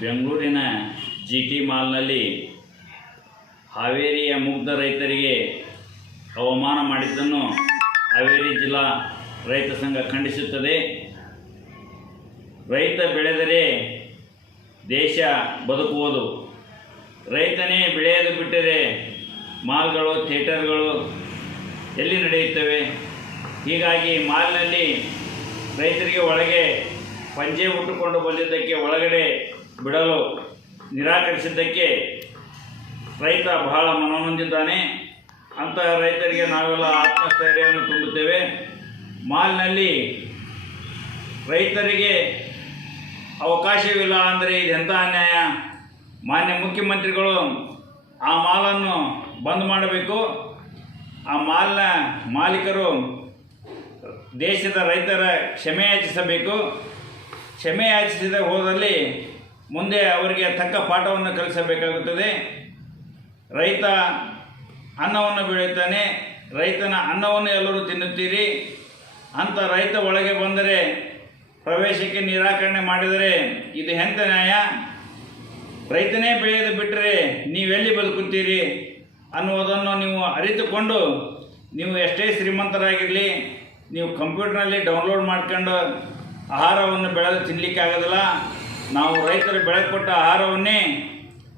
ಬೆಂಗಳೂರಿನ GT ಮಾಲ್ನಲ್ಲಿ ಹಾವೇರಿಯ ಮುಗ್ಧ ರೈತರಿಗೆ ಅವಮಾನ ಮಾಡಿದ್ದನ್ನು ಹಾವೇರಿ ಜಿಲ್ಲಾ ರೈತ ಸಂಘ ಖಂಡಿಸುತ್ತದೆ. ರೈತ ಬೆಳೆದರೆ ದೇಶ ಬದುಕುವುದು. ರೈತನೇ ಬೆಳೆಯಲು ಬಿಟ್ಟರೆ ಮಾಲ್ಗಳು, ಥಿಯೇಟರ್ಗಳು ಎಲ್ಲಿ ನಡೆಯುತ್ತವೆ? ಹೀಗಾಗಿ ಮಾಲ್ನಲ್ಲಿ ರೈತರಿಗೆ ಒಳಗೆ ಪಂಜೆ ಉಟ್ಟುಕೊಂಡು ಬಂದಿದ್ದಕ್ಕೆ ಒಳಗಡೆ ಬಿಡಲು ನಿರಾಕರಿಸಿದ್ದಕ್ಕೆ ರೈತ ಬಹಳ ಮನನೊಂದಿದ್ದಾನೆ. ಅಂತಹ ರೈತರಿಗೆ ನಾವೆಲ್ಲ ಆತ್ಮಸ್ಥೈರ್ಯವನ್ನು ತುಂಬುತ್ತೇವೆ. ಮಾಲ್ನಲ್ಲಿ ರೈತರಿಗೆ ಅವಕಾಶವಿಲ್ಲ ಅಂದರೆ ಇದೆಂಥ ಅನ್ಯಾಯ. ಮಾನ್ಯ ಮುಖ್ಯಮಂತ್ರಿಗಳು ಆ ಮಾಲನ್ನು ಬಂದ್ ಮಾಡಬೇಕು. ಆ ಮಾಲ್ನ ಮಾಲೀಕರು ದೇಶದ ರೈತರ ಕ್ಷಮೆ ಯಾಚಿಸಬೇಕು. ಕ್ಷಮೆ ಯಾಚಿಸಿದ ಹೋದಲ್ಲಿ ಮುಂದೆ ಅವರಿಗೆ ತಕ್ಕ ಪಾಠವನ್ನು ಕಲಿಸಬೇಕಾಗುತ್ತದೆ. ರೈತ ಅನ್ನವನ್ನು ಬೆಳೆಯುತ್ತಾನೆ. ರೈತನ ಅನ್ನವನ್ನು ಎಲ್ಲರೂ ತಿನ್ನುತ್ತೀರಿ. ಅಂಥ ರೈತ ಒಳಗೆ ಬಂದರೆ ಪ್ರವೇಶಕ್ಕೆ ನಿರಾಕರಣೆ ಮಾಡಿದರೆ ಇದು ಎಂಥ ನ್ಯಾಯ? ರೈತನೇ ಬೆಳೆಯಲು ಬಿಟ್ಟರೆ ನೀವೆಲ್ಲಿ ಬದುಕುತ್ತೀರಿ ಅನ್ನುವುದನ್ನು ನೀವು ಅರಿತುಕೊಂಡು, ನೀವು ಎಷ್ಟೇ ಶ್ರೀಮಂತರಾಗಿರಲಿ, ನೀವು ಕಂಪ್ಯೂಟರ್ನಲ್ಲಿ ಡೌನ್ಲೋಡ್ ಮಾಡ್ಕೊಂಡು ಆಹಾರವನ್ನು ಬೆಳೆದು ತಿನ್ನಲಿಕ್ಕೆ ಆಗೋದಿಲ್ಲ. ನಾವು ರೈತರು ಬೆಳೆದುಕೊಟ್ಟ ಆಹಾರವನ್ನೇ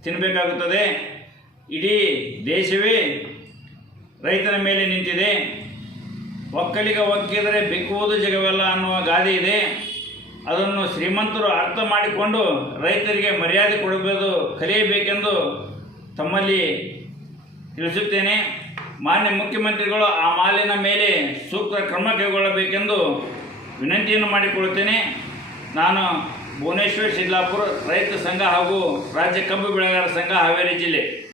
ತಿನ್ನಬೇಕಾಗುತ್ತದೆ. ಇಡೀ ದೇಶವೇ ರೈತನ ಮೇಲೆ ನಿಂತಿದೆ. ಒಕ್ಕಲಿಗ ಒಕ್ಕಿದರೆ ಬಿಕ್ಕುವುದು ಜಗವೆಲ್ಲ ಅನ್ನುವ ಗಾದೆ ಇದೆ. ಅದನ್ನು ಶ್ರೀಮಂತರು ಅರ್ಥ ಮಾಡಿಕೊಂಡು ರೈತರಿಗೆ ಮರ್ಯಾದೆ ಕೊಡಬೇಕು, ಕಲಿಯಬೇಕೆಂದು ತಮ್ಮಲ್ಲಿ ತಿಳಿಸುತ್ತೇನೆ. ಮಾನ್ಯ ಮುಖ್ಯಮಂತ್ರಿಗಳು ಆ ಮಾಲಿನ ಮೇಲೆ ಸೂಕ್ತ ಕ್ರಮ ಕೈಗೊಳ್ಳಬೇಕೆಂದು ವಿನಂತಿಯನ್ನು ಮಾಡಿಕೊಳ್ಳುತ್ತೇನೆ. ನಾನು ಭುವನೇಶ್ವರ್ ಶಿಲ್ಲಾಪುರ ರೈತ ಸಂಘ ಹಾಗೂ ರಾಜ್ಯ ಕಬ್ಬು ಬೆಳೆಗಾರರ ಸಂಘ ಹಾವೇರಿ ಜಿಲ್ಲೆ.